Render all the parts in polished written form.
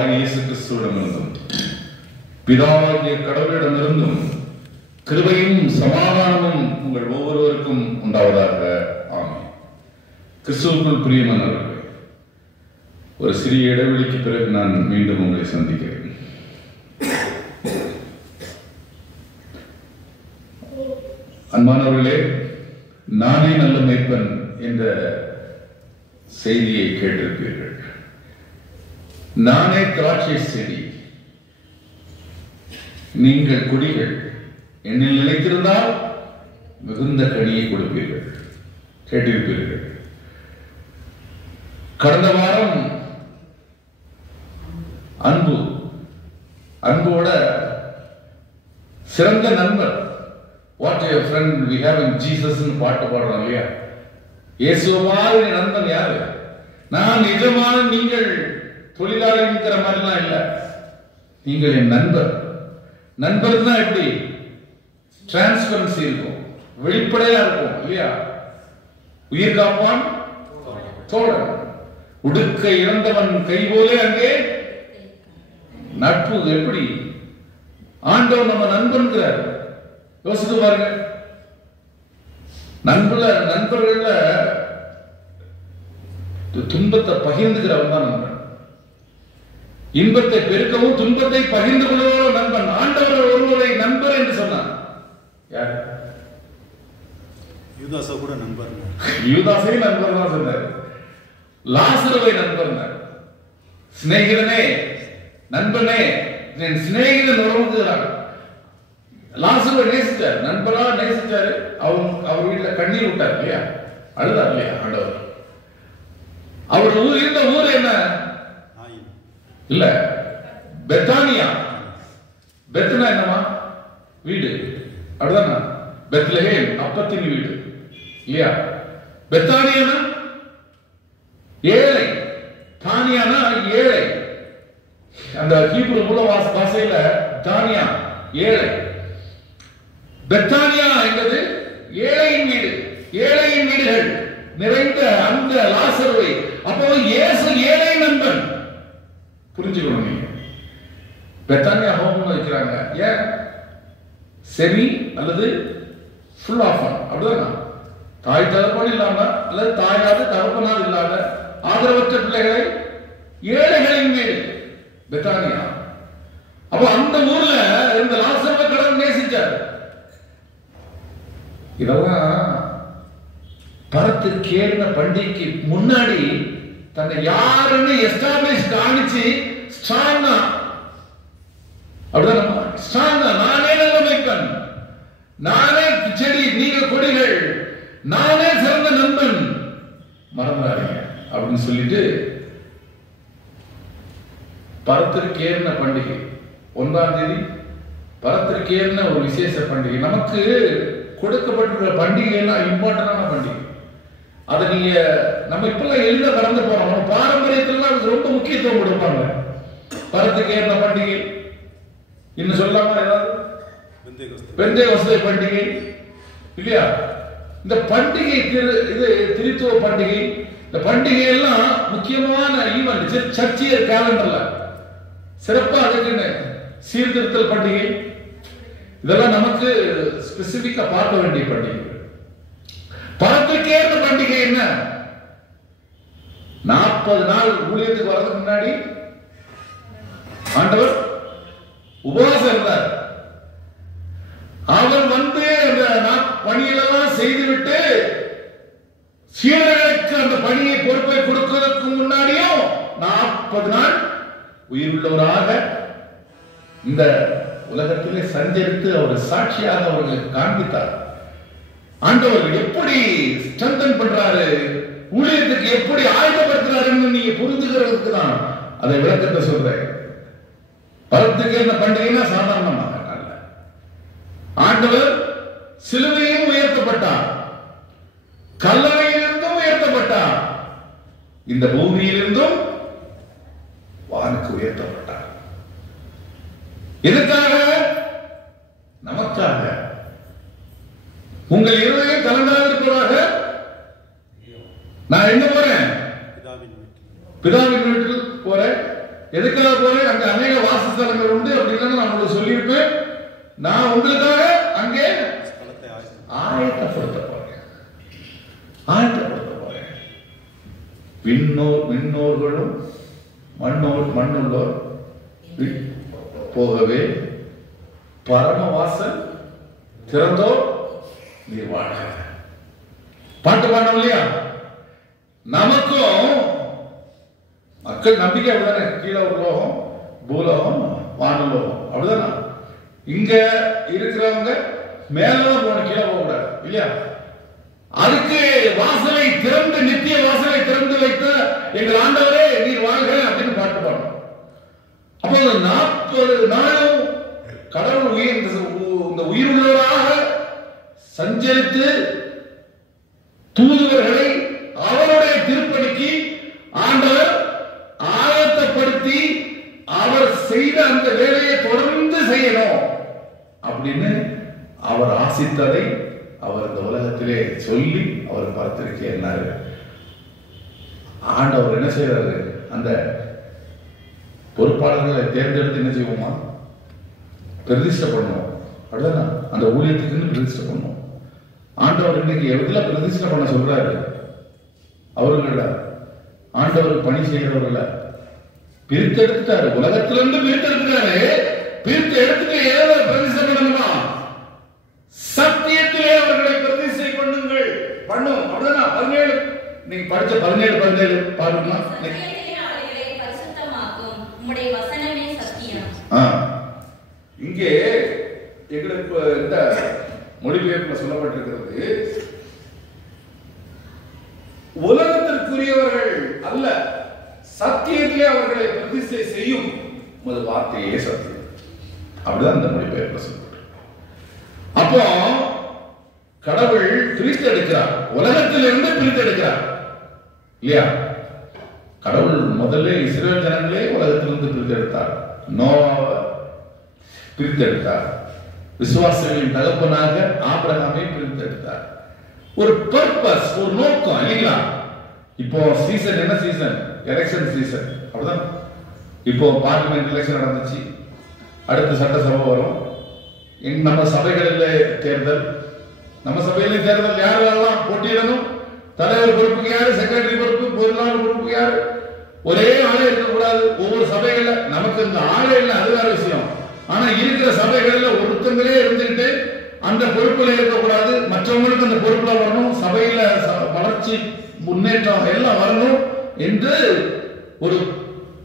இயேசு கிறிஸ்துவிடமிருந்தும் பிதாவாகிய கடவுளிடமிருந்தும் கிருபையும் சமாதானமும் உங்கள் ஒவ்வொருவருக்கும் உண்டாவதாக. ஆமென். கிறிஸ்துவுக்குள் பிரியமானவர்களே, ஒரு சிறிய இடைவெளிக்கு பிறகு நான் மீண்டும் உங்களை சந்திக்கிறேன். அன்பானவர்களே, நானே நல்ல மேய்ப்பன் என்ற செய்தியை கேட்டிருப்பீர்கள். நானே திராட்சை செடி, நீங்கள் கொடிகள், என்னில் நிலைத்திருந்தால் மிகுந்த கனியை கொடுப்பீர்கள், கேட்டிருப்பீர்கள். கடந்த வாரம் அன்போட சிறந்த நண்பர், what your friend we have in Jesus பாட்டு பாடுறோம் இல்லையா? இயேசுவான நண்பன் யாரு? நான் நிஜமான நீங்கள் தொழிலாளிங்கிற மாதிரிலாம் இல்ல, நீங்கள் என் நண்பர். நண்பர் தான் எப்படி டிரான்ஸ்பரன்சி இருக்கும், வெளிப்படையா இருக்கும் இல்லையா? உயிர் காப்பான் தோழன், உடுக்க இறந்தவன் கை போலே அங்கே நட்பு. எப்படி ஆண்டவன் நம்ம நண்பன்கிறார், யோசித்து பாருங்க. நண்பர்கள துன்பத்தை பகிர்ந்துகிறவன் தான் நண்பன். இன்பத்தை பெருக்கவும் துன்பத்தை பகிர்ந்து கொள்வதோ நண்பன். ஆண்டவர் ஒருவரை நண்பர் என்று சொன்னார். யார்? யூதாசை கூட நண்பர். யூதாசை நண்பர் தான் சொன்னார். லாசருவை நண்பர். சிநேகிதனே, நண்பனே, என் சிநேகிதன் உறவுகிறார். லாசருவை நேசித்தார், நண்பரா நேசித்தாரு. அவர் வீட்டில் கண்ணீர் விட்டார் இல்லையா? அழுதார் இல்லையா ஆண்டவர்? அவர் இருந்த ஊர் என்ன? இல்ல, பெத்தானியா. பெத்னா என்னமா? வீடு, அப்படிதானா? பெத்லஹேம் அப்பத்தின் வீடு இல்லையா? பெத்தானியானா ஏழை, தானியானா ஏழை. அந்த ஹீப்ரு மூல பாஷையில தானியா ஏழை. பெத்தானியா என்பது ஏழையின் வீடு, ஏழையின் வீடுகள் நிறைந்த அந்த லாசருவை. அப்போ இயேசு ஏழை நண்பன். புரிஞ்சுக்கணும். நீங்க பெத்தானியா ஹோம் வைக்கிறாங்க, ஏன்? செமி அல்லது ஃபுல் ஆஃப் அப்படிதான். தாய் தகப்பன் இல்லாம அல்லது தாயாவது தகப்பனாவது இல்லாத ஆதரவற்ற பிள்ளைகளை, ஏழைகளின் வீடு பெத்தானியா. அப்ப அந்த ஊர்ல இந்த லாசருவை கடவுள் நேசிச்சார். இதெல்லாம் பரத்திற்கு ஏறின பண்டிகைக்கு முன்னாடி தன்னை யாருன்னு எஸ்டாப்ளிஷ் காணிச்சு ஸ்ட்ராங்கா, அப்படிதான் ஸ்ட்ராங்கா, நானே நல்ல மேய்ப்பன், நானே செடி, நீங்க கொடிகள், நானே சிறந்த நண்பன், மறந்துடாதீங்க அப்படின்னு சொல்லிட்டு பரத்திற்கு ஏறின பண்டிகை 1ஆம் தேதி பரத்திற்கு ஏறின ஒரு விசேஷ பண்டிகை. நமக்கு கொடுக்கப்பட்டிருக்கிற பண்டிகை எல்லாம் இம்பார்ட்டன்டான பண்டிகை. அதை நீங்க நம்ம இப்பெல்லாம் எளிதா கடந்து போறோம். நம்ம பாரம்பரியத்துல அதுக்கு ரொம்ப முக்கியத்துவம் கொடுப்பாங்க. பரத்துக்கு ஏறின பண்டிகை இன்னும் சொல்லாம ஏதாவது பெந்தேகோஸ்தே பண்டிகை இல்லையா? இந்த பண்டிகை இது திருத்துவ பண்டிகை. இந்த பண்டிகை எல்லாம் முக்கியமான ஈவென்ட் சர்ச்சியர் கேலண்டர்ல சிறப்பா அதுக்குன்னு சீர்திருத்தல் பண்டிகை. இதெல்லாம் நமக்கு ஸ்பெசிபிக்கா பார்க்க வேண்டிய பண்டிகை. பரத்துக்கேற்ற பண்டிகை என்ன? 40 நாள் ஊழியத்துக்கு வரதுக்கு முன்னாடி ஆண்டவர் உபவாசம் இருந்தார். அவர் வந்து அந்த பணியெல்லாம் செய்துவிட்டு சீடர்களுக்கு அந்த பணியை பொறுப்பை கொடுப்பதற்கு முன்னாடியும் 40 நாள் உயிர் உள்ளவராக இந்த உலகத்திலே சஞ்சரித்து அவர் சாட்சியாக அவர்களுக்கு காண்பித்தார். ஆண்டவர் எப்படி ஸ்ட்ரெங்தன் பண்றாரு, ஊழியத்துக்கு எப்படி ஆயத்தப்படுத்துறாருன்னு நீங்க புரிஞ்சுக்கிறதுக்கு தான் அதை விளக்கத்தை சொல்றேன். பரத்துக்கு என்ன பண்டிகைன்னா சாதாரணமாக அல்ல. ஆண்டவர் சிலுவையும் உயர்த்தப்பட்டார், கல்லறையிலிருந்தும் உயர்த்தப்பட்டார், இந்த பூமியிலிருந்தும் வானுக்கு உயர்த்தப்பட்டார். எதுக்காக? நமக்காக. உங்கள் இருதயம் கலங்காதிருப்பதாக நான் எங்க போறேன்? பிதாவின் வீட்டுக்கு போறேன். எதுக்காக போறேன்? அங்க அநேக வாசஸ்தலங்கள் உண்டு. அப்படி இல்லைன்னு நான் உங்களுக்கு சொல்லியிருப்பேன். நான் உங்களுக்காக அங்கே ஆயத்தப்படுத்த போறேன். விண்ணோர்களும் மண்ணுள்ளோர் போகவே பரமவாசல் திறந்தோ நீர் வாழ்க. பாட்டு பாடணும் இல்லையா? நமக்கும் மக்கள் நம்பிக்கை அப்படிதானே. கீழே ஒரு லோகம், பூலோகம், வானலோகம், அப்படிதானே. இங்க இருக்கிறவங்க மேலதான் போகணும், கீழே போக கூடாது இல்லையா? அதுக்கு வாசலை திறந்து, நித்திய வாசலை திறந்து வைத்த எங்கள் ஆண்டவரே நீர் வாழ்க அப்படின்னு பாட்டு பாடணும். அப்போ 40 நாளும் கடவுள் இந்த உயிருள்ளவராக சஞ்சரித்து தூதுவர்களை அவருடைய திருப்பணிக்கு ஆண்டவர் ஆயத்தப்படுத்தி அவர் செய்த அந்த வேலையை தொடர்ந்து செய்யணும் அப்படின்னு அவர் ஆசித்ததை அவர் இந்த உலகத்திலே சொல்லி அவர் பரத்திருக்க என்னாரு. ஆண்டவர் என்ன செய்யறாரு? அந்த பொறுப்பாளர்களை தேர்ந்தெடுத்து என்ன செய்வோமா? பிரதிஷ்டை பண்ணுவோம். அப்படிதான் அந்த ஊழியத்துக்குன்னு பிரதிஷ்டை பண்ணுவோம். ஆண்டவர் இன்னைக்கு எதுல பிரதிஷ்டை பண்ண சொல்றாரு? அவர்கள ஆண்டவர் பணி செய்கிறவர்கள பிரித்தெடுத்துட்டாரு. உலகத்திலிருந்து பிரித்தெடுத்துட்டாரு. பிரித்து எடுத்துட்டு ஏதோ பிரதிஷ்டை பண்ணணுமா? சத்தியத்திலே அவர்களை பிரதிஷ்டை பண்ணுங்கள். பண்ணும். அப்படிதான் 17 நீங்க படிச்ச 17 பாருங்க. இங்கே எங்களுக்கு இந்த மொழிபெயர்ப்புல சொல்லப்பட்டிருக்கிறது, உலகத்திற்குரியவர்கள் அல்ல, சத்தியத்திலே அவர்களை பிரதிஷ்டை செய்யும் வார்த்தையே சத்தியம். அப்படிதான் இந்த மொழிபெயர்ப்புல சொல்லப்பட்டிருக்கு. அப்போ கடவுள் பிரித்தெடுக்கிறார், உலகத்திலிருந்து பிரித்தெடுக்கிறார் இல்லையா? கடவுள் முதல்ல இஸ்ரவேல் ஜனங்களே உலகத்திலிருந்து பிரித்தெடுத்தார். நோவாவை பிரித்தெடுத்தார். விசுவாசிகளின் தகப்பனாக ஆபிரகாமை பிரித்தெடுத்தார். ஒரு பர்பஸ், ஒரு நோக்கம் இல்லைங்களா? இப்போ சீசன் என்ன சீசன்? Election season. அப்படிதான். இப்போ பார்லிமெண்ட் எலெக்ஷன் நடந்துச்சு. அடுத்த சட்டசபை வரும். நம்ம சபைகளில் தேர்தல். நம்ம சபையிலே தேர்தல். யாரெல்லாம் போட்டியிடணும்? தலைவர் பொறுப்புக்கு யாரு, செக்ரட்டரி பொறுப்பு, பொருளாளர் பொறுப்புக்கு யாரு? ஒரே ஆளே இருக்கக்கூடாது. ஒவ்வொரு சபைகள்ல நமக்கு இந்த ஆளே இல்லை, அது வேற விஷயம். ஆனா இருக்கிற சபைகளில் ஒருத்தங்களே இருந்துட்டு அந்த பொறுப்புல இருக்கக்கூடாது. மற்றவங்களுக்கு அந்த பொறுப்புல வரணும். சபையில வளர்ச்சி, முன்னேற்றம் எல்லாம் வரணும் என்று ஒரு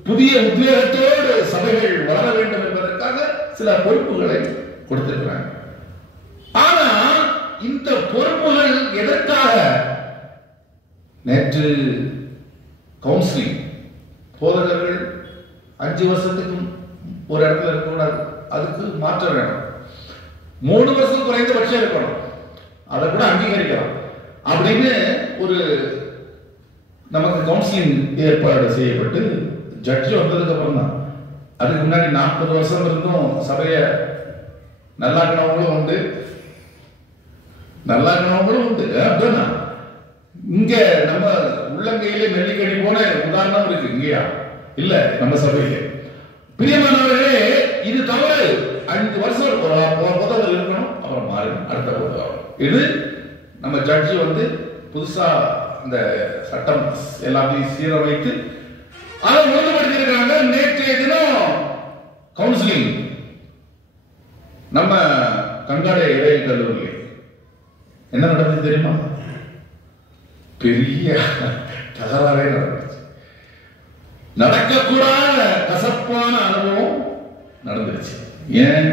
புதிய உத்வேகத்தோடு சபைகள் வளர வேண்டும் என்பதற்காக சில பொறுப்புகளை கொடுத்திருக்கிறாங்க. ஆனா இந்த பொறுப்புகள் எதற்காக? நேற்று கவுன்சிலிங் போதகர்கள் 5 வருஷத்துக்கு ஒரு இடத்துல இருக்கக்கூடாது, அதுக்கு மாற்றம் வேணும். 3 வருஷம் குறைந்தபட்சம் இருக்கணும், அதை கூட அங்கீகரிக்கலாம் அப்படின்னு ஒரு நமக்கு கவுன்சிலிங் ஏற்பாடு செய்யப்பட்டு ஜட்ஜி வந்ததுக்கு அப்புறம் தான். அதுக்கு முன்னாடி 40 வருஷம் இருந்தும் சபையை நல்லாக்கினவங்களும் உண்டு, நல்லாக்கினவங்களும் உண்டு. அப்படின்னா இங்க நம்ம உள்ளங்கையிலே நெல்லிக்கடி போன உதாரணம் இருக்கு. இங்கேயா இல்ல, நம்ம சபையிலே. பிரியமானவர்களே, இது தவறு. 5 வருஷம் புதவர் இருக்கணும், அப்புறம் மாறணும், அடுத்த புதவர். இது நம்ம ஜட்ஜி வந்து புதுசா இந்த சட்டம் எல்லாத்தையும் சீரமைத்து அதை ஒழுங்குபடுத்திருக்காங்க. நேற்றைய தினம் கவுன்சிலிங் நம்ம கங்காடை இளைய கல்லூரியில் என்ன நடந்தது தெரியுமா? பெரிய தகராறே நடந்துச்சு. நடக்கக்கூடாத கசப்பான அனுபவம் நடந்துருச்சு. ஏன்?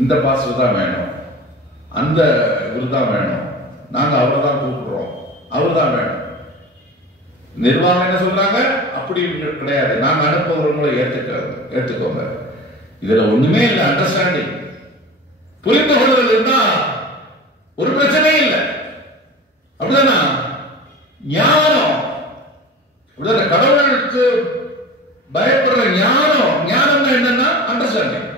இந்த பாஸ்டர் தான் வேணும், அந்த இவர் தான் வேணும், நாங்க அவர் தான் கூப்பிடுறோம், அவர் தான் வேணும். நிர்வாகம் என்ன சொல்றாங்க? அப்படி கிடையாது, நாங்க அனுப்புவவங்களை ஏற்றுக்கோங்க. இதுல ஒண்ணுமே இல்லை. அண்டர்ஸ்டாண்டிங், புரிந்து கொள்வது இருந்தா ஒரு பிரச்சனையும் இல்லை. அப்படிதானா? ஞானம், அப்படிதான? கடவுளுக்கு பயப்படுற ஞானம். ஞானம் என்னன்னா அண்டர்ஸ்டாண்டிங்,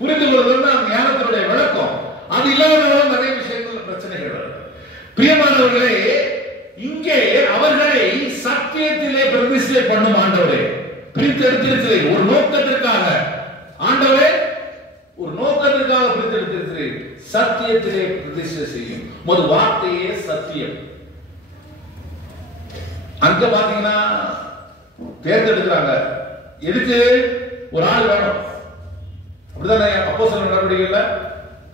புரிந்து கொள்வது ஞானத்தினுடைய விளக்கம். அது இல்லாதனால நிறைய விஷயங்கள் பிரச்சனைகள் வருது. பிரியமானவர்களே, இங்கே அவர்களை சத்தியத்திலே பிரதிஷ்டை பண்ணும் ஆண்டவரே. பிரித்தெடுத்திருக்கிறேன் ஒரு நோக்கத்திற்காக. ஆண்டவரே ஒரு நோக்கத்திற்காக பிரித்தெடுத்திருக்கிறேன். சத்தியத்திலே பிரதிஷ்டை செய்யும். ஒரு வார்த்தையே சத்தியம். அங்க பாத்தீங்கன்னா தேர்ந்தெடுக்கிறாங்க. எதுக்கு? ஒரு ஆள் வேணும். அப்படிதானே அப்போஸ்தலர் நடவடிக்கைகள்ல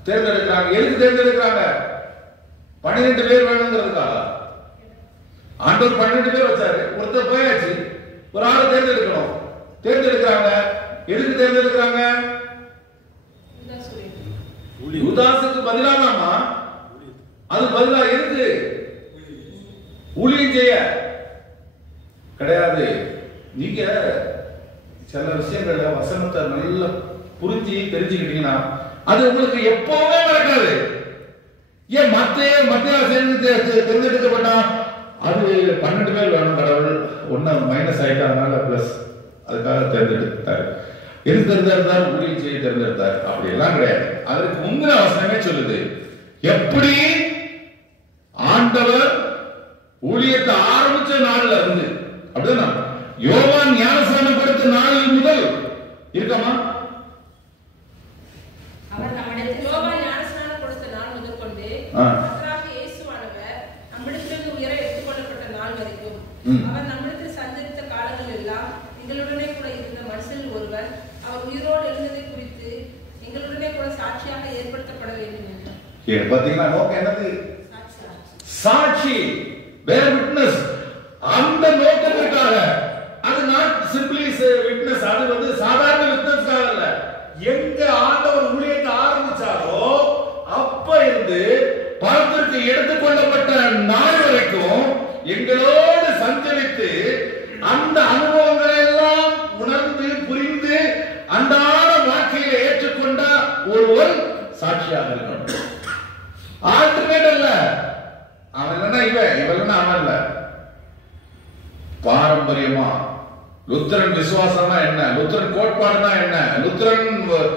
தேர்ந்தெடுக்கிறாங்க. எதுக்கு தேர்ந்தெடுக்கிறாங்க? 12 பேர் வேணுங்கிறதுக்காக. ஆண்டவர் 12 பேர் வச்சாரு. ஒருத்தர் போயாச்சு. ஒரு ஆளை தேர்ந்தெடுக்கணும். தேர்ந்தெடுக்கிறாங்க. எதுக்கு தேர்ந்தெடுக்கிறாங்க? யூதாசுக்கு பதிலாமா? அது பதிலா எதுக்கு? ஊழியம் செய்ய கிடையாது. நீங்க சில விஷயங்கள வசனத்தை நல்லா புரிஞ்சு தெரிஞ்சுக்கிட்டீங்கன்னா அது உங்களுக்கு எப்பவுமே நடக்காது. ஏன் மத்திய தேர்ந்தெடுக்கப்பட்டா அது 12 பேர் வேணும். கடவுள் ஒன்னு மைனஸ் ஆயிட்டு அதனால பிளஸ் அதுக்காக தேர்ந்தெடுத்தார். எது தேர்ந்தெடுத்தார்? ஊழியம் செய்ய தேர்ந்தெடுத்தார். அப்படி எல்லாம் கிடையாது. அதற்கு முந்தின வசனமே சொல்லுது. எப்படி ஆண்டவர் ஊழியத்தை ஆரம்பிச்ச நாள்ல இருந்து அப்படின்னா யோவான் ஞானஸ்நானம் கொடுத்த நாளில் முதல் இருக்கமா? அவர் நம்மிடத்தில் யோவான் ஞானஸ்நானம் கொடுத்த நாள் முதல் கொண்டு கர்த்தராகிய இயேசுவானவர் நம்மிடத்திலிருந்து உயர எடுத்துக்கொள்ளப்பட்ட நாள் வரைக்கும் அவர் நம்மிடத்தில் சஞ்சரித்த காலங்கள் எல்லாம் எங்களுடனே கூட இருந்த மனுஷனில் ஒருவர் அவர் உயிரோடு எழுந்ததை குறித்து எங்களுடனே கூட சாட்சியாக ஏற்படுத்தப்பட வேண்டும் என்று. பாத்தீங்கன்னா நோக்கம் என்னது? சாட்சி, bear witness. அந்த நோக்கத்திற்காக. அது நாட் சிம்பிளி விட்னஸ். அது வந்து சாதாரண விட்னஸ்க்காக இல்ல. எங்க ஆண்டவர் ஊழியத்தை ஆரம்பிச்சாரோ அப்ப இருந்து பரத்திற்கு எடுத்துக்கொள்ளப்பட்ட நாள் வரைக்கும் எங்களோடு சஞ்சரித்து அந்த அனுபவங்களை எல்லாம் உணர்ந்து புரிந்து அன்றாட வாழ்க்கையில ஏற்றுக்கொண்ட ஒருவர் சாட்சியாக இருக்கணும். ஆல்டர்னேட் அல்ல. அவன் இல்லைன்னா இவன் அவன் இல்ல. பாரம்பரியமா லுத்தரன் விசுவாசம்னா என்ன, லுத்தரன் கோட்பாடுனா என்ன, லுத்தரன்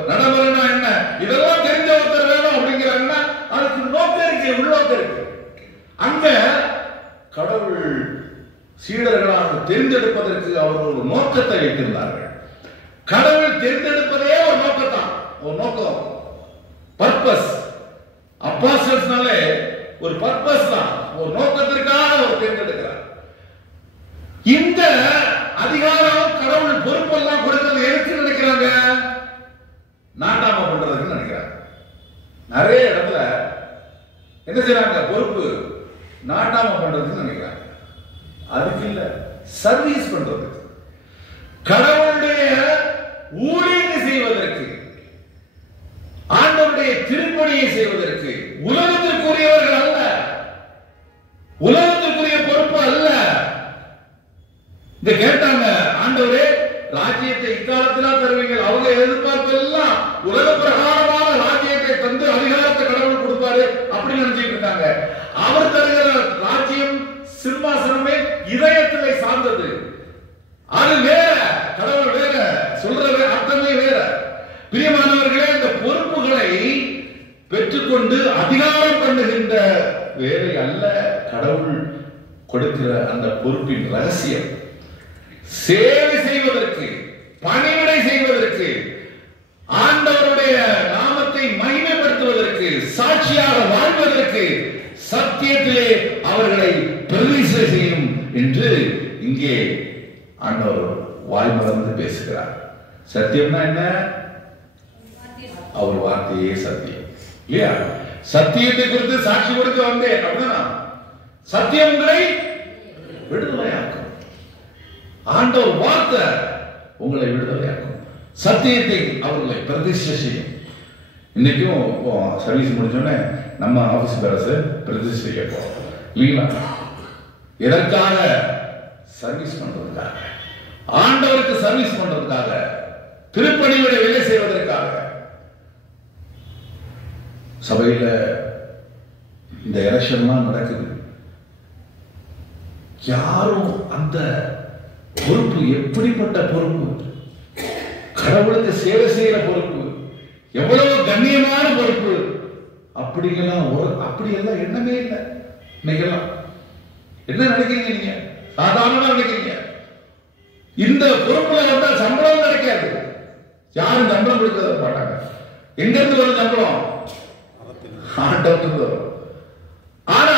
நடைமுறைனா என்ன, இதெல்லாம் தெரிஞ்ச ஒருத்தர் வேணும் அப்படிங்கிறாங்கன்னா அதுக்கு நோக்கம் இருக்கு, உள்நோக்கம் இருக்கு. அங்க கடவுள் சீடர்களாக தேர்ந்தெடுப்பதற்கு அவர் ஒரு நோக்கத்தை வைத்திருந்தார்கள். கடவுள் தேர்ந்தெடுப்பதே ஒரு நோக்கத்தான், ஒரு நோக்கம், பர்பஸ். அப்போஸ்தலர்ஸ்னாலே ஒரு பர்பஸ் தான், ஒரு நோக்கத்திற்காக அவர் தேர்ந்தெடுக்கிறார். இந்த அதிகாரம் கடவுள் பொறுப்பெல்லாம் கொடுக்கிறது எதுக்கு நினைக்கிறாங்க? நாட்டாம பண்றதுக்கு நினைக்கிறாங்க. நிறைய இடத்துல என்ன செய்யறாங்க? பொறுப்பு நாட்டாம பண்றதுக்கு நினைக்கிறாங்க. அதுக்கு இல்ல, சர்வீஸ் பண்றதுக்கு, கடவுளுடைய ஊழியத்தை செய்வதற்கு, ஆண்டவருடைய திருப்பணியை செய்வதற்கு. உலகத்திற்குரியவர்கள் அல்ல, உலகத்திற்குரிய பொறுப்பு அல்ல. இத கேட்டாங்க, ஆண்டவரே ராஜ்யத்தை இக்காலத்திலா தருவீங்க? அவங்க எதிர்பார்ப்பு எல்லாம் உலக பிரகாரமான ராஜ்யத்தை தந்து அதிகாரத்தை கடவுள் கொடுப்பாரு அப்படின்னு நினைச்சிட்டு இருந்தாங்க. அவர் தருகிற ராஜ்யம் சிம்மாசனமே இதயத்திலே சார்ந்தது. அது வேற, கடவுள் வேற, சொல்ற அர்த்தமே வேற. பிரியமானவர்களே, இந்த பொறுப்புகளை பெற்றுக்கொண்டு அதிகாரம் பண்ணுகின்ற வேலை அல்ல கடவுள் கொடுக்கிற அந்த பொறுப்பின் ரகசியம். சேவை செய்வதற்கு, பணிவிடை செய்வதற்கு, ஆண்டவருடைய நாமத்தை மகிமைப்படுத்துவதற்கு, சாட்சியாக வாழ்வதற்கு, சத்தியத்திலே அவர்களை பிரதிஷ்டை செய்யும் என்று இங்கே ஆண்டவர் வாய் மலர்ந்து பேசுகிறார். சத்தியம்னா என்ன? அவர் வார்த்தையே சத்தியம் இல்லையா? சத்தியத்தை குறித்து சாட்சி கொடுக்க வந்தேன் அப்படின்னா சத்தியம் உங்களை விடுதலையாக்கும். ஆண்டவர் வார்த்தை உங்களை விடுதலையாக்கும். சத்தியத்தை அவர்களை பிரதிஷ்டை செய்யும். இன்னைக்கும் சர்வீஸ் முடிஞ்சோடனே நம்ம ஆபீஸ் பேரஸ் பிரதிஷ்டை கேட்போம் இல்லைங்களா? எதற்காக? சர்வீஸ் பண்றதுக்காக, ஆண்டவருக்கு சர்வீஸ் பண்றதுக்காக, திருப்பணியோட வேலை செய்வதற்காக. சபையில இந்த எலெக்ஷன்லாம் நடக்குது. யாரும் அந்த பொறுப்பு, எப்படிப்பட்ட பொறுப்பு, கடவுளுக்கு சேவை செய்யற பொறுப்பு, எவ்வளவு கண்ணியமான பொறுப்பு, அப்படியெல்லாம் எண்ணமே இல்லை. இன்னைக்கெல்லாம் என்ன நினைக்கிறீங்க? நீங்க சாதாரணமா நினைக்கிறீங்க. இந்த பொறுப்புல வந்தா சம்பளம் கிடைக்காது. யாரும் சம்பளம் கொடுக்க மாட்டாங்க. எங்க இருந்து வரும் சம்பளம்? ஆண்டவருக்கு வரும். ஆனா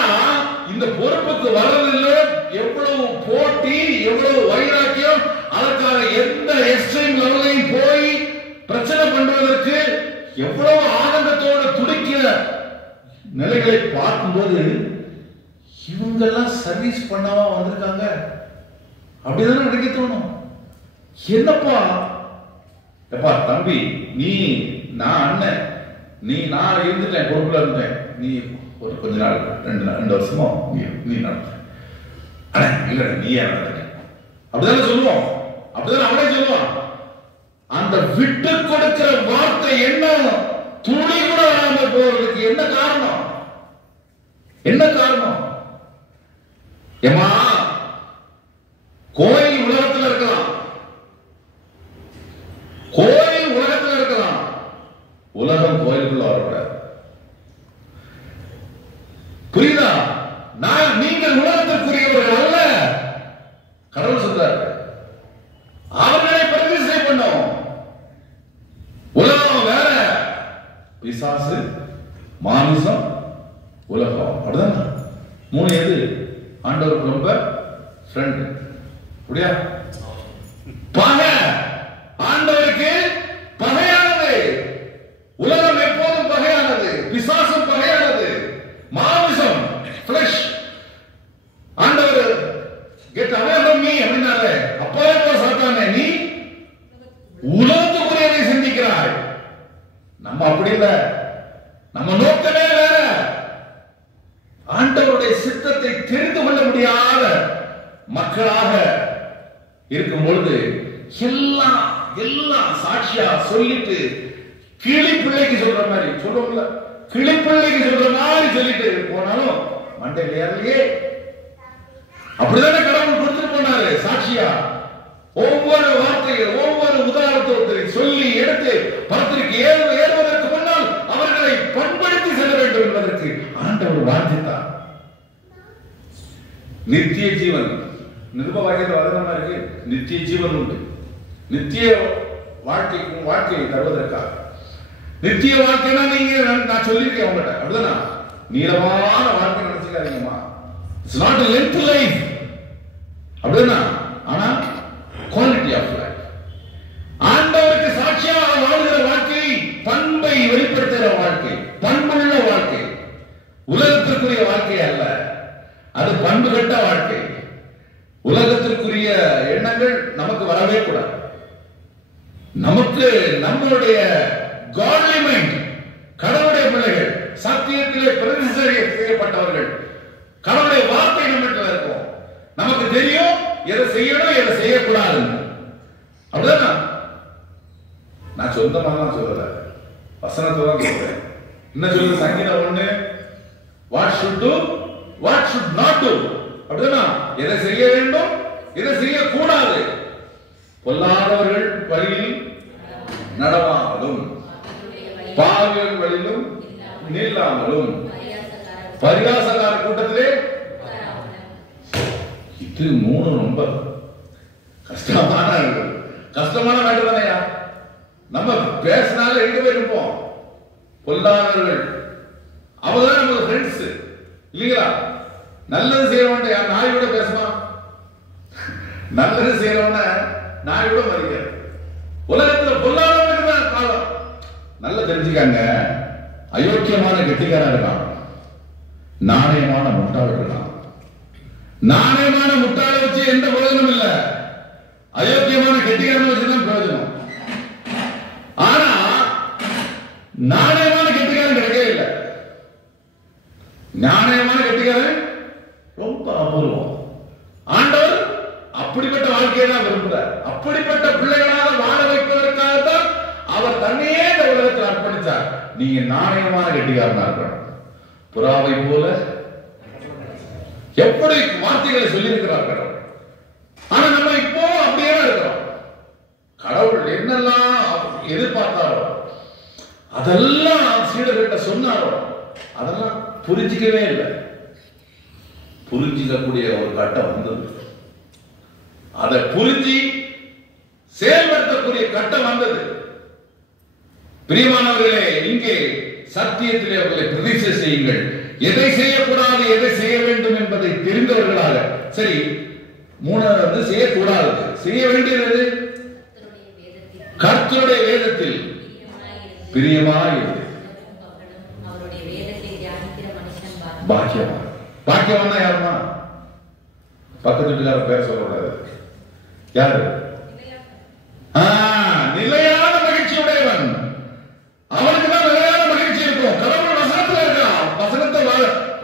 இந்த பொறுப்புக்கு வர்றதில்லை. எவ்வளவு போட்டி, எவ்வளவு வைராக்கியம், அதற்காக எந்த எக்ஸ்ட்ரீம் லெவலையும் போய் பிரச்சனை பண்ணுவதற்கு எவ்வளவு ஆனந்தத்தோட துடிக்கிற நிலைகளை பார்க்கும்போது இவங்கெல்லாம் சர்வீஸ் பண்ணவா வந்திருக்காங்க அப்படிதானே நினைக்க தோணும். என்னப்பா எப்பா தம்பி, நீ நான் அண்ணன், நான் இருந்துட்டேன், பொறுப்புல இருந்தேன், நீ ஒரு கொஞ்ச நாள் 2 வருஷமோ நீ நடத்த இல்ல நீ நடத்த அப்படிதானே சொல்லுவோம். அப்படிதானே அவனே சொல்லுவான். அந்த விட்டு கொடுக்கிற வார்த்தை என்ன துளி கூட வராமல் போறதுக்கு என்ன காரணம்? என்ன காரணம்? ஏமா கோயில் உலகத்தில் இருக்கலாம், கோயில் உலகத்தில் இருக்கலாம், உலகம் கோயிலுக்குள்ள வரக்கூடாது. புரியுதா? நீங்கள் உலகத்திற்குரியவர்கள் அல்ல. கடவுள் சொல்றார், அவர்களை பிரதிஷ்டை பண்ணோம். உலகம் வேற, பிசாசு, மாமிசம், உலகம். அப்படிதான் 3 எது ஆண்டவருக்கு ரொம்ப ஃப்ரெண்ட். அப்படியா? பகை ஆண்டவருக்கு பகையானது. உலகம் எப்போதும் பகையானது, பிசாசும் பகையானது, மாமிசம் ஃப்ளஷ். ஆண்டவர் கெட் அவே ஃப்ரம் மீ அப்படினாலே, அப்பவே போ சாத்தானே, நீ உலகத்துக்குரியதை சிந்திக்கிறாய். நம்ம அப்படி இல்ல, நம்ம நோக்கமே வேற. ஆண்டவருடைய சித்தத்தை தெரிந்து கொள்ள முடியாத மக்களாக இருக்கும் பொழுது எல்லாம் சாட்சியா சொல்லிட்டு, கிளி பிள்ளைக்கு சொல்ற மாதிரி சொல்லுவோம்ல, கிளி பிள்ளைக்கு சொல்ற மாதிரி சொல்லிட்டு போனாலும் மண்டையில் ஏறலையே. அப்படிதானே கடவுள் கொடுத்துட்டு போனாரு சாட்சியா. ஒவ்வொரு வார்த்தையை, ஒவ்வொரு உதாரணத்தை சொல்லி எடுத்து பரத்திற்கு ஏறுவதற்கு முன்னால் அவர்களை பண்படுத்தி செல்ல வேண்டும் என்பதற்கு ஆண்டவர் வாஞ்சித்தார். நித்திய ஜீவன் நிருப வாக்கியத்தில் வதனமா இருக்கு. நித்திய ஜீவன் உண்டு. நித்திய வாழ்க்கையை தருவதற்காக. நித்திய வாழ்க்கைனா நீங்க நான் சொல்லியிருக்கேன் உங்கள்கிட்ட, அப்படிதானா? நீளமான வாழ்க்கை நினைச்சுக்காதீங்கம்மா. It's not a length life, அப்படிதானா? ஆனா குவாலிட்டி ஆஃப் லைஃப். ஆண்டவருக்கு சாட்சியாக வாழ்கிற வாழ்க்கை, பண்பை வெளிப்படுத்துகிற வாழ்க்கை, பண்புள்ள வாழ்க்கை, உலகத்திற்குரிய வாழ்க்கை அல்ல. அது பண்பு கட்ட வாழ்க்கை. உலகத்திற்குரிய எண்ணங்கள் நமக்கு வரவே கூடாது. நமக்கு நம்மளுடைய godly mind, கடவுளுடைய பிள்ளைகள், சத்தியத்திலே பிரதிஷ்டை செய்யப்பட்டவர்கள், கடவுளுடைய வார்த்தை நம்மகிட்ட இருக்கும். நமக்கு தெரியும் எதை செய்யணும் எதை செய்யக்கூடாது. அப்படிதான் நான் சொந்தமாக தான் சொல்லல, வசனத்தை தான் சொல்றேன். என்ன சொல்லுது சங்கீதம் 1, what should do, what should not do. அப்படிதான் எதை செய்ய வேண்டும் எதை செய்யக்கூடாது. பொல்லாதவர்கள் வழியில் நடவாமலும், பாவிகள் வழியிலும் நில்லாமலும், பரிகாசக்கார கூட்டத்திலே. இது 3 ரொம்ப கஷ்டமான வேலை தானையா. நம்ம பேசினால எங்க போய் இருப்போம்? பொல்லாதவர்கள் அவங்கதான் நமக்கு ஃப்ரெண்ட்ஸ் இல்லைங்களா? நல்லது செய்யறவன் யார் நாய் கூட பேசுமா? நல்லது செய்யறவன நாய் கூட மதிக்காது. உலகத்துல பொல்லாதவனுக்கு தான் காலம். நல்லா தெரிஞ்சுக்காங்க. அயோக்கியமான கெட்டிக்காரன் இருக்கான், நாணயமான முட்டாள் இருக்கான். நாணயமான முட்டாளை வச்சு எந்த பிரயோஜனம் இல்ல, அயோக்கியமான கெட்டிக்காரன் வச்சுதான் பிரயோஜனம். ஆனா நாணயமான கெட்டிக்காரன் கிடைக்கவே இல்லை. நாணயமான கெட்டிக்காரன் ரொம்ப அபூர்வம். ஆண்டவர் அப்படிப்பட்ட வாழ்க்கையை தான் விரும்புகிறார். அப்படிப்பட்ட பிள்ளைகளாக வாழ வைப்பதற்காகத்தான் அவர் தன்னையே இந்த உலகத்தில் அர்ப்பணித்தார். நீங்க நாணயமான கெட்டிக்காரனா இருக்கணும். புறாவை போல எப்படி வார்த்தைகளை சொல்லி இருக்கிறார்கள். ஆனா நம்ம இப்போ அப்படியே இருக்கிறோம். கடவுள் என்னெல்லாம் எதிர்பார்த்தாரோ அதெல்லாம் சீடர்கிட்ட சொன்னாரோ அதெல்லாம் புரிஞ்சிக்கவே இல்லை. புரிஞ்சிக்கக்கூடிய ஒரு கட்டம் வந்தது. அதை புரிஞ்சு செயல்படுத்தக்கூடிய கட்டம் வந்தது. பிரியமானவர்களே, இங்கே சத்தியத்திலே அவர்களை பிரதிஷ்டை செய்யுங்கள். எதை செய்யக்கூடாது, எதை செய்ய வேண்டும் என்பதை தெரிந்தவர்களாக. சரி, மூணாவது செய்யக்கூடாது, செய்ய வேண்டியது கர்த்தருடைய வேதத்தில் பிரியமாயிரு. பாக்கியவான். பாக்கியவான் யாருமா? பக்கத்து வீட்டுக்கார பேர் சொல்லக்கூடாது. யாரு? நிலையான மகிழ்ச்சியுடையவன். அவனுக்கு தான் நிலையான மகிழ்ச்சி இருக்கும். கடவுள் வசனத்துல இருக்கான்.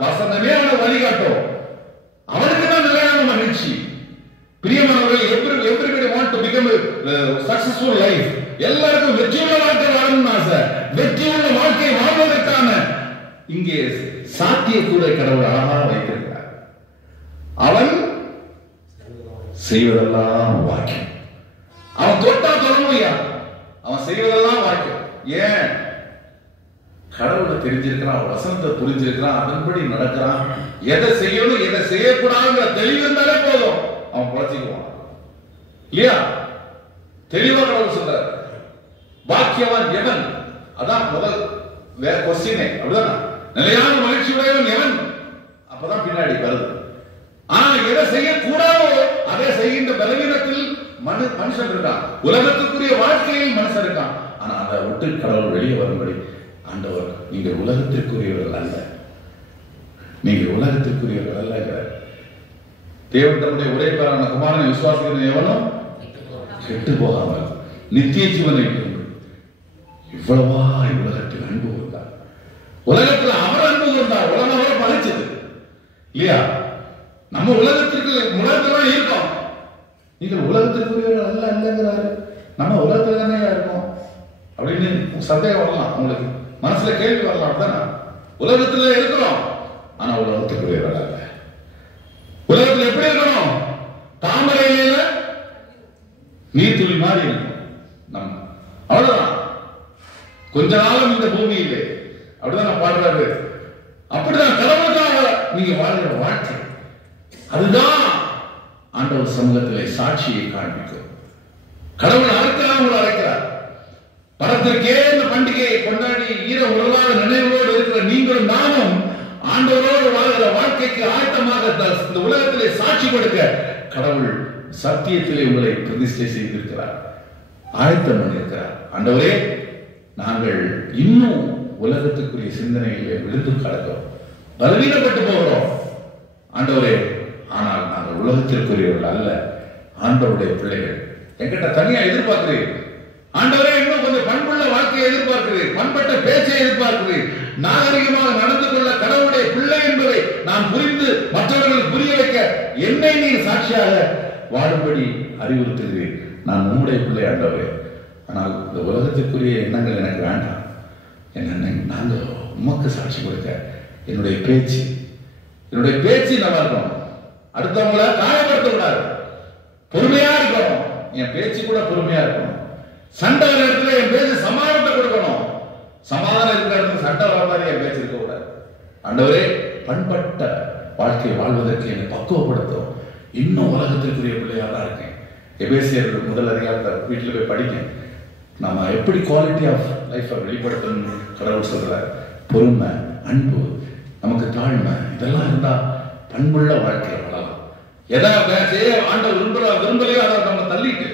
வசனமே அவனை வழிகாட்டும். அவனுக்கு தான் நிலையான மகிழ்ச்சி. பிரியமானவர்கள், everybody want to become a successful life. எல்லாருக்கும் வெற்றியுள்ள வாழ்க்கை வாழணும்னு ஆசை. வெற்றியுள்ள வாழ்க்கை வாழ்வதற்கான இங்கே சாத்தியக்கூட கடவுள் அழகா வைத்திருக்கிறார். அவன் செய்வதெல்லாம் வாக்கியம். அவன் தொட்டா தொடர்மையா, அவன் செய்வதெல்லாம் வாக்கியம். ஏன்? கடவுளை தெரிஞ்சிருக்கிறான், வசனத்தை புரிஞ்சிருக்கிறான், அதன்படி நடக்கிறான். எதை செய்யணும், எதை செய்யக்கூடாதுங்கிற தெளிவு இருந்தாலே போதும், அவன் குறைச்சிக்குவான். இல்லையா? தெளிவா கடவுள் சொல்றார். பாக்கியவான் எவன்? அதான் முதல் கொஸ்டினே. அப்படிதான். நிலையான மகிழ்ச்சியுடையவன் எவன்? அப்பதான் பின்னாடி வருது. எதை செய்யக்கூடாதோ அதை செய்கின்ற பலவீனத்தில் மனுஷன் இருக்கான். உலகத்துக்குரிய வாழ்க்கையில் மனுஷன் இருக்கான். ஆனா அதை விட்டு கடவுள் வெளியே வரும்படி ஆண்டவர், நீங்கள் உலகத்திற்குரியவர்கள் அல்ல, நீங்கள் உலகத்திற்குரியவர்கள் அல்ல. தேவன் தம்முடைய உரைப்பாரான குமாரனை விசுவாசிக்கிற எவனும் கெட்டு போகாமல் நித்திய ஜீவனை இவ்வளவா உலகத்தில் அன்பு கொண்டார். உலகத்தில் அவர் அன்பு கொண்டார். உலகம் அவரை படைச்சது இல்லையா? நம்ம உலகத்திற்கு உலகத்தான் இருக்கோம். நீங்கள் உலகத்திற்குரியவர்கள் அல்ல அல்லங்கிறாரு. நம்ம உலகத்துல தானே இருக்கோம் அப்படின்னு சந்தேகம் வரலாம். உங்களுக்கு மனசுல கேள்வி வரலாம். அப்படின்னா உலகத்துல இருக்கிறோம், ஆனா உலகத்துக்குரியவர்கள் அல்ல. உலகத்துல எப்படி இருக்கணும்? தாமரையில நீர்த்துளி மாதிரி இருக்கும். நம்ம அவ்வளவுதான். கொஞ்ச நாளும் இந்த பூமியிலே அப்படிதான் பாடுறாரு. அப்படிதான் கடவுளுக்காக நீங்க வாழ்கிற வாழ்க்கை. அதுதான் ஆண்டவர் சமூகத்திலே சாட்சியை காண்பிக்கும். கடவுள் அழைக்கலாம், உங்களை அழைக்கிறார். பரத்திற்கே இந்த பண்டிகையை கொண்டாடி ஈர உறவாத நினைவோடு இருக்கிற நீங்களும் நானும் ஆண்டவரோடு வாழ்கிற வாழ்க்கைக்கு ஆயத்தமாக இந்த உலகத்திலே சாட்சி கொடுக்க கடவுள் சத்தியத்திலே உங்களை பிரதிஷ்டை செய்திருக்கிறார், ஆயத்தம் பண்ணியிருக்கிறார். ஆண்டவரே, நாங்கள் இன்னும் உலகத்துக்குரிய சிந்தனையிலே விழுந்து கிடக்கிறோம், பலவீனப்பட்டு போகிறோம். ஆண்டவரே, ஆனால் நாங்கள் உலகத்திற்குரியவர்கள் அல்ல, ஆண்டவருடைய பிள்ளைகள். என்கிட்ட தனியா எதிர்பார்க்கிறீர்கள். ஆண்டவரே, இன்னும் கொஞ்சம் பண்புள்ள வாழ்க்கையை எதிர்பார்க்கிறீர்கள், பண்பட்ட பேச்சை எதிர்பார்க்கிறீர்கள், நாகரிகமாக நடந்து கொள்ள கடவுளுடைய பிள்ளை என்பதை நான் புரிந்து மற்றவர்கள் புரிய வைக்க என்னை நீர் சாட்சியாக வாழும்படி அறிவுறுத்துகிறேன். நான் உம்முடைய பிள்ளை ஆண்டவரே. ஆனால் இந்த உலகத்திற்குரிய எண்ணங்கள் எனக்கு வேண்டாம். என்ன நாங்கள் உமக்கு சாட்சி கொடுக்க என்னுடைய பேச்சு நல்லா இருக்கணும். அடுத்தவங்களை காயப்படுத்தக்கூடாது, பொறுமையா இருக்கணும். என் பேச்சு கூட பொறுமையா இருக்கணும். சண்டை வர இடத்துல என் பேச்சு சமாதானத்தை கொடுக்கணும். சமாதானம் இருக்கிற இடத்துல சண்டை வர மாதிரி என் பேச்சு இருக்க கூடாது. ஆண்டவரே, பண்பட்ட வாழ்க்கை வாழ்வதற்கு என்னை பக்குவப்படுத்தும். இன்னும் உலகத்திற்குரிய பிள்ளையா தான் இருக்கேன். எபேசியர் முதல் அதிகாரத்தை வீட்டில் போய் படிக்க. நாம எப்படி குவாலிட்டி ஆஃப் லைஃபை வெளிப்படுத்தணும் கடவுள் சொல்றார். பொறுமை, அன்பு, நமக்கு தாழ்மை, இதெல்லாம் இருந்தா பண்புள்ள வாழ்க்கையை வாழலாம். எதை ஆண்டவர் விரும்பலையோ அதை நம்ம தள்ளிட்டு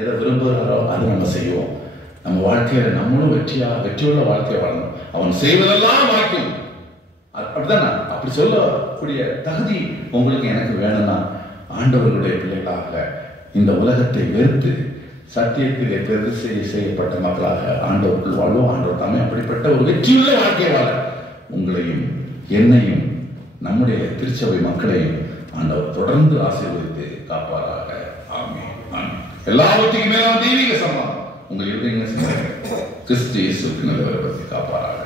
எதை விரும்புகிறாரோ அதை நம்ம செய்வோம். நம்ம வாழ்க்கையில நம்மளும் வெற்றியுள்ள வாழ்க்கையை வாழணும். அவன் செய்வதெல்லாம் வாய்க்கும். அப்படிதான் அப்படி சொல்லக்கூடிய தகுதி உங்களுக்கு எனக்கு வேணும்னா ஆண்டவர்களுடைய பிள்ளைகளாக இந்த உலகத்தை வெறுத்து சத்தியத்திலே பிரதிஷ்டை செய்யப்பட்ட மக்களாக ஆண்டவர்கள் வாழ்வோம். ஆண்டவர் தாமே அப்படிப்பட்ட ஒரு வெற்றியுள்ள வாழ்க்கை வாழ உங்களையும் என்னையும் நம்முடைய திருச்சபை மக்களையும் ஆண்டவர் தொடர்ந்து ஆசீர்வதித்து காப்பாராக. ஆமென். ஆமென். எல்லாவற்றுக்கும் மேலான தெய்வீக சமாதானம் உங்கள் இருதயங்களை கிறிஸ்து இயேசுவின் நிலவரத்தை காப்பாராக.